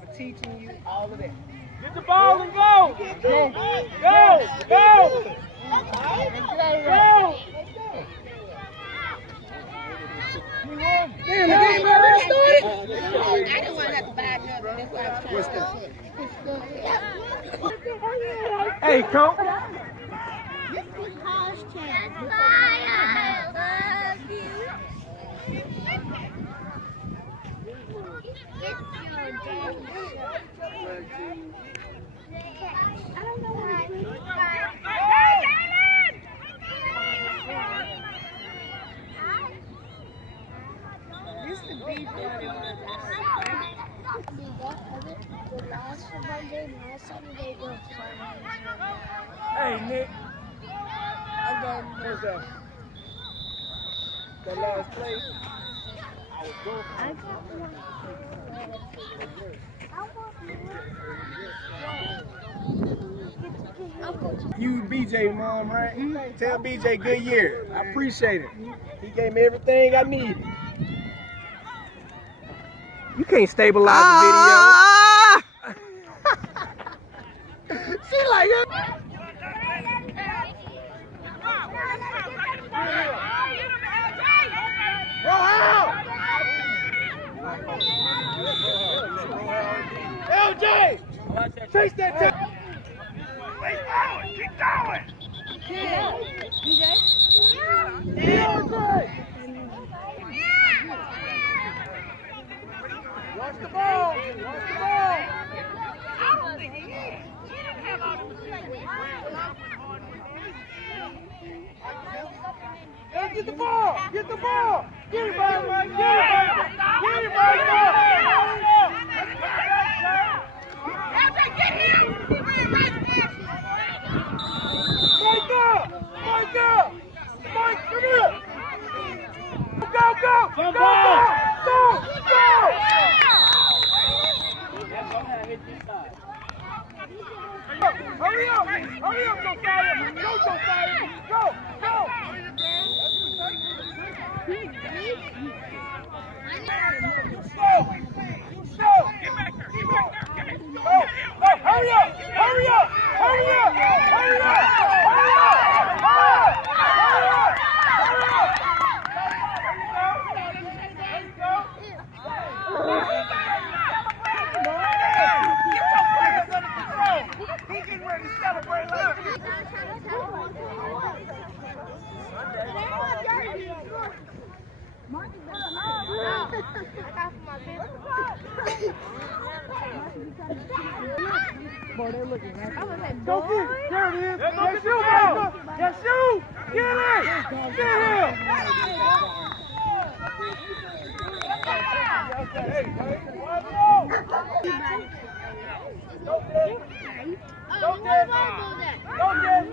for teaching you all of that. Get the ball and go! Go! Go! Go! Go! Damn, the game already started? I didn't want to have to buy nothing. That's why I was trying to. Hey, coach. This is College Channel. That's why I love you. I don't know what it is. Used to be Hey, Nick. What's that? The last play. I was going You BJ mom, right? Tell BJ good year. I appreciate it. He gave me everything I needed. You can't stabilize the video. She like it. Roll out! LJ! Chase that time! Keep going! Keep going! BJ? Watch the ball! Watch the ball! Hey, get the ball! Get the ball! Get it, Mike! Get it, Mike! Get it, Mike! Get him! Mike up! Mike up! Mike, come here! Go, go! Go, go! Go! Go! Hurry up! Hurry up, Josiah! Go, Josiah! Go! Go! Slow! Slow! Get back there! Get back there! Go! Go! Hurry up! Hurry up! Hurry up! Hurry up! Hurry up! Hurry up! He's getting ready to celebrate life. Boy, they're looking at go get it. There it is. That's you, Michael. That's you. Get it. Get him. Hey, watch out. Don't get it. Don't get it.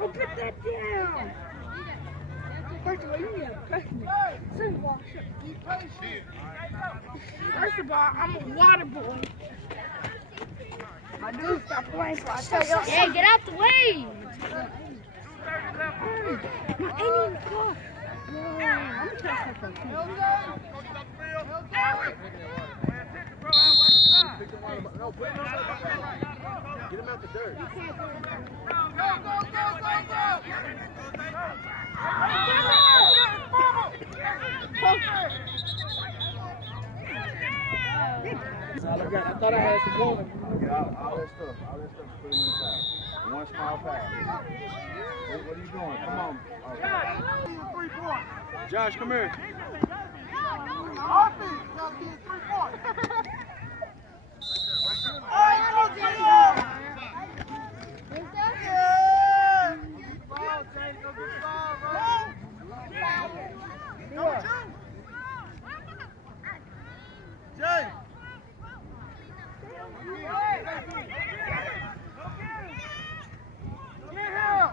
Oh, put that down. First of all, you need to press me. Second of all, first of all, I'm a water boy. My dude stopped playing, so I tell you. Hey, get out the way. No, ain't even the car. I'm gonna try something. Get him out the dirt. I thought I had some more. Yeah, all that stuff put him inside. One small pass. What are you doing? Come on. Josh, come here. Jay! Get him!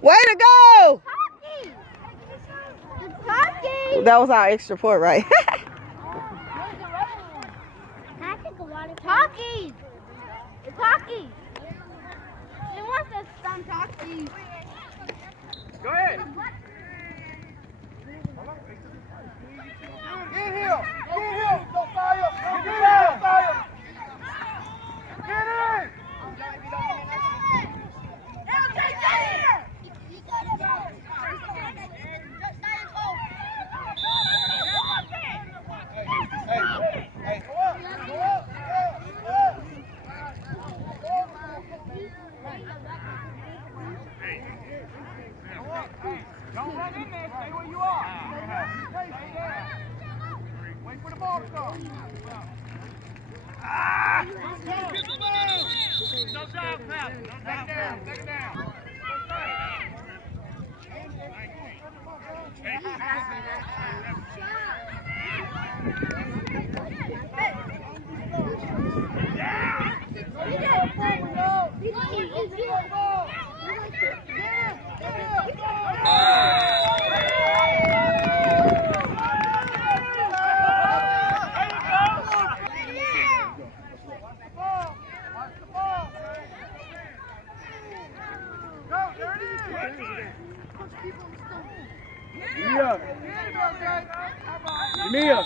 Way to go! That was our extra point, right? Talkies! The talkies! They want us some talkies. Go ahead. Get him! Get him! Don't fire! Get in! Fire! Get in! Hey, go up! Go up! Don't run in there. Stay where you are. Stay there. Wait for the ball to come. Ah! Get the ball! No job, pal. No job. Take it down. Mia.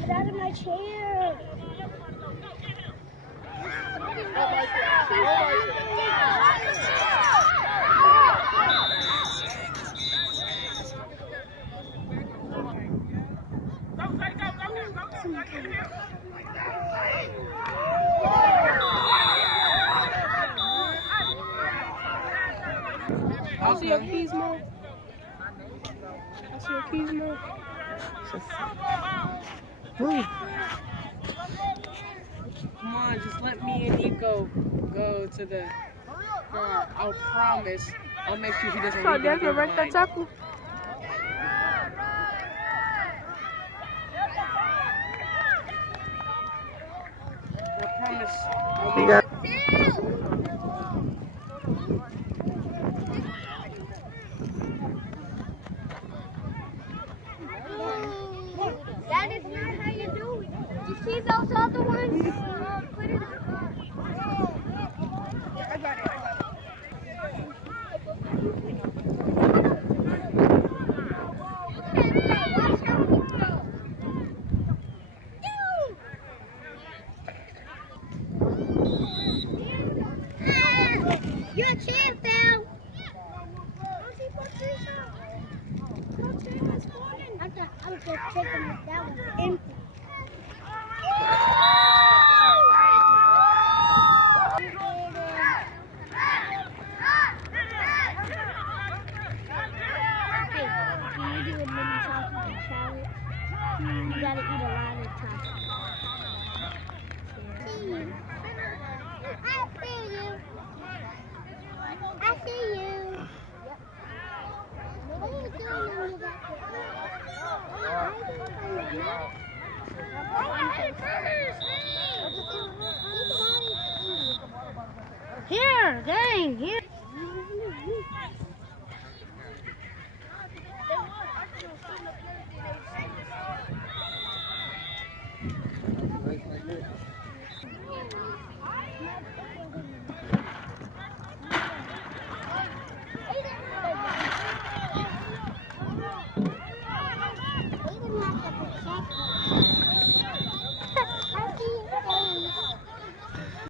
Get out of my chair. I see your keys, Mo. I see your keys, Mo. Come on, just let me and Nico go to the car. I'll promise. I'll make sure he doesn't leave the break that tackle. I promise. You got That is not how you do it. You see those other ones? Put it in the car. I got it. Your chair fell. I was just checking if that was empty. Hey, can you do a mini chocolate salad? You gotta eat a lot of chocolate. I see you. I see you. What are you doing? Softball.